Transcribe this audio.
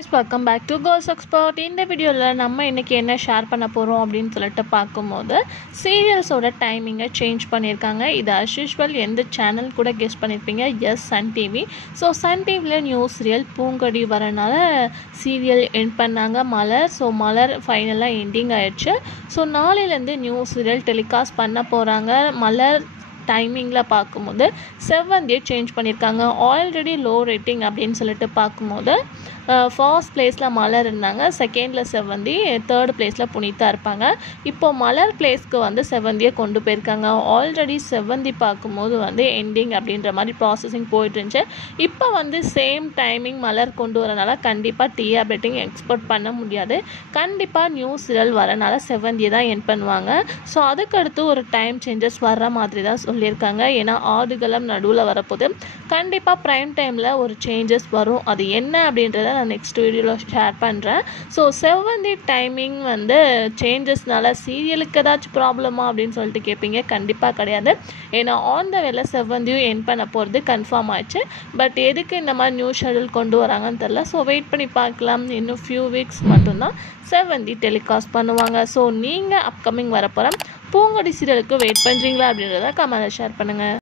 Welcome back to goals expert. இந்த வீடியோவில் நம்ம இன்றைக்கி என்ன ஷேர் பண்ண போகிறோம் அப்படின்னு சொல்லிட்டு பார்க்கும்போது சீரியல்ஸோட டைமிங்கை சேஞ்ச் பண்ணியிருக்காங்க. இது அஸ் யூஷுவல் எந்த சேனல் கூட கெஸ் பண்ணியிருப்பீங்க, yes Sun TV. So Sun டிவியில் நியூ சீரியல் பூங்கொடி வரனால சீரியல் எண்ட் பண்ணாங்க மலர். ஸோ மலர் ஃபைனலாக எண்டிங் ஆயிடுச்சு. ஸோ நாளையிலேருந்து நியூ சீரியல் டெலிகாஸ்ட் பண்ண போகிறாங்க. மலர் டைமிங்கில் பார்க்கும்போது செவ்வந்தியை சேஞ்ச் பண்ணியிருக்காங்க. ஆல்ரெடி லோ ரேட்டிங் அப்படின்னு சொல்லிட்டு பார்க்கும்போது ஃபர்ஸ்ட் பிளேஸில் மலர் இருந்தாங்க, செகண்டில் செவ்வந்தி, தேர்ட் பிளேஸில் புனிதா இருப்பாங்க. இப்போது மலர் பிளேஸ்க்கு வந்து செவ்வந்தியை கொண்டு போயிருக்காங்க. ஆல்ரெடி செவ்வந்தி பார்க்கும்போது வந்து எண்டிங் அப்படின்ற மாதிரி ப்ராசஸிங் போயிட்டு இருந்துச்சு. இப்போ வந்து சேம் டைமிங் மலர் கொண்டு வரனால கண்டிப்பாக டிஆர் பெட்டிங் எக்ஸ்போர்ட் பண்ண முடியாது. கண்டிப்பாக நியூ சீரியல் வரனால செவ்வந்தியை தான் எண்ட் பண்ணுவாங்க. ஸோ அதுக்கடுத்து ஒரு டைம் சேஞ்சஸ் வர்ற மாதிரி தான் சொல்லியிருக்காங்க. ஏன்னா ஆடுகளம் நடுவில் வரப்போது கண்டிப்பாக ப்ரைம் டைமில் ஒரு சேஞ்சஸ் வரும். அது என்ன அப்படின்றத நான் நெக்ஸ்ட் வீடியோவில் ஷேர் பண்ணுறேன். ஸோ செவ்வந்தி டைமிங் வந்து சேஞ்சஸ்னால சீரியலுக்கு ஏதாச்சும் ப்ராப்ளமா அப்படின்னு சொல்லிட்டு கேட்பீங்க. கண்டிப்பாக கிடையாது. ஏன்னா ஆன் த வேலை செவ்வந்தியும் எண்ட் பண்ண போகிறது கன்ஃபார்ம் ஆயிடுச்சு. பட் எதுக்கு இந்த மாதிரி நியூ ஷெடியூல் கொண்டு வராங்கன்னு தெரில. ஸோ வெயிட் பண்ணி பார்க்கலாம். இன்னும் ஃபியூ வீக்ஸ் மட்டும்தான் செவ்வந்தி டெலிகாஸ்ட் பண்ணுவாங்க. ஸோ நீங்கள் அப்கமிங் வரப்போகிற பூங்கொடி சீரியலுக்கு வெயிட் பண்ணுறீங்களா அப்படின்றத கமெண்ட்ல ஷேர் பண்ணுங்கள்.